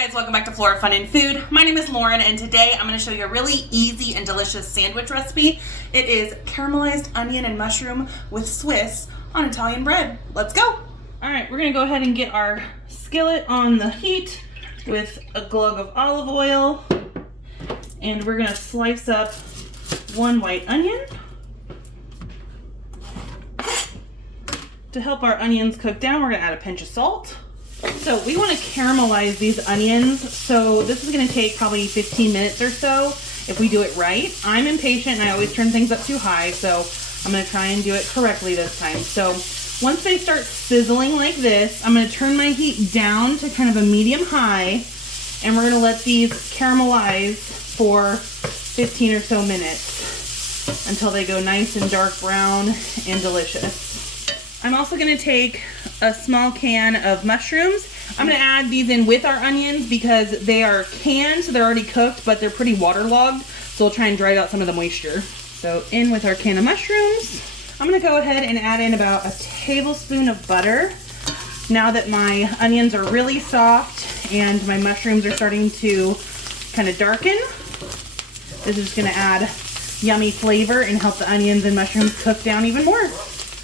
Guys, welcome back to Flora Fun and Food. My name is Lauren and today I'm going to show you a really easy and delicious sandwich recipe. It is caramelized onion and mushroom with Swiss on Italian bread. Let's go! Alright, we're going to go ahead and get our skillet on the heat with a glug of olive oil, and we're going to slice up one white onion. To help our onions cook down, we're going to add a pinch of salt. So we want to caramelize these onions, so this is going to take probably 15 minutes or so if we do it right. I'm impatient and I always turn things up too high, so I'm going to try and do it correctly this time. So once they start sizzling like this, I'm going to turn my heat down to kind of a medium high, and we're going to let these caramelize for 15 or so minutes until they go nice and dark brown and delicious. I'm also going to take a small can of mushrooms. I'm going to add these in with our onions because they are canned, so they're already cooked, but they're pretty waterlogged, so we'll try and dry out some of the moisture. So in with our can of mushrooms. I'm going to go ahead and add in about a tablespoon of butter. Now that my onions are really soft and my mushrooms are starting to kind of darken, this is going to add yummy flavor and help the onions and mushrooms cook down even more.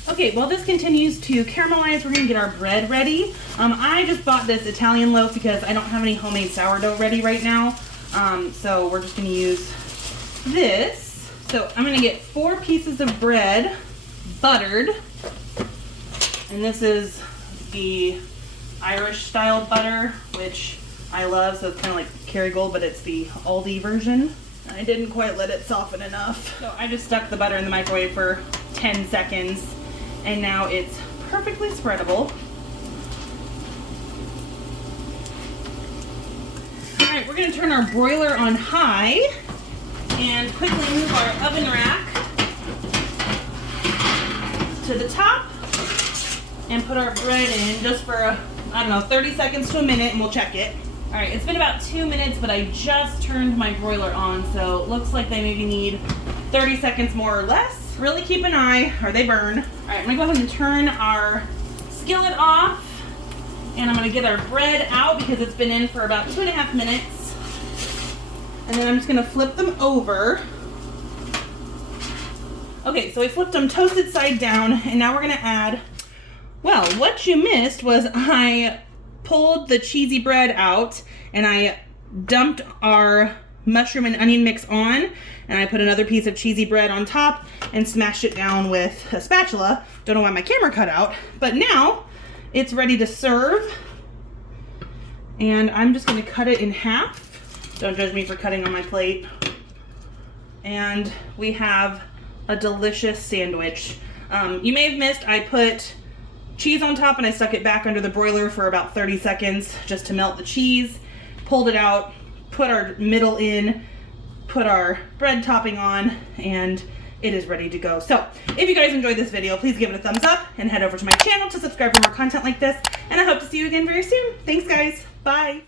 Okay, while this continues to caramelize, we're going to get our bread ready. I just bought this Italian loaf because I don't have any homemade sourdough ready right now. So we're just going to use this. So I'm going to get 4 pieces of bread, buttered. And this is the Irish style butter, which I love. So it's kind of like Kerrygold, but it's the Aldi version. I didn't quite let it soften enough. So I just stuck the butter in the microwave for 10 seconds. And now it's perfectly spreadable. All right, we're going to turn our broiler on high and quickly move our oven rack to the top and put our bread in just for, 30 seconds to a minute, and we'll check it. All right, it's been about 2 minutes, but I just turned my broiler on, so it looks like they maybe need 30 seconds more or less. Really keep an eye or they burn. All right, I'm gonna go ahead and turn our skillet off, and I'm gonna get our bread out because it's been in for about 2.5 minutes. And then I'm just gonna flip them over. Okay, so I flipped them toasted side down, and now we're gonna add, well, what you missed was I pulled the cheesy bread out and I dumped our mushroom and onion mix on, and I put another piece of cheesy bread on top and smashed it down with a spatula. Don't know why my camera cut out, but now it's ready to serve. And I'm just gonna cut it in half. Don't judge me for cutting on my plate. And we have a delicious sandwich. You may have missed, I put cheese on top and I stuck it back under the broiler for about 30 seconds just to melt the cheese. Pulled it out, put our middle in, put our bread topping on, and it is ready to go. So if you guys enjoyed this video, please give it a thumbs up and head over to my channel to subscribe for more content like this, and I hope to see you again very soon. Thanks guys, bye.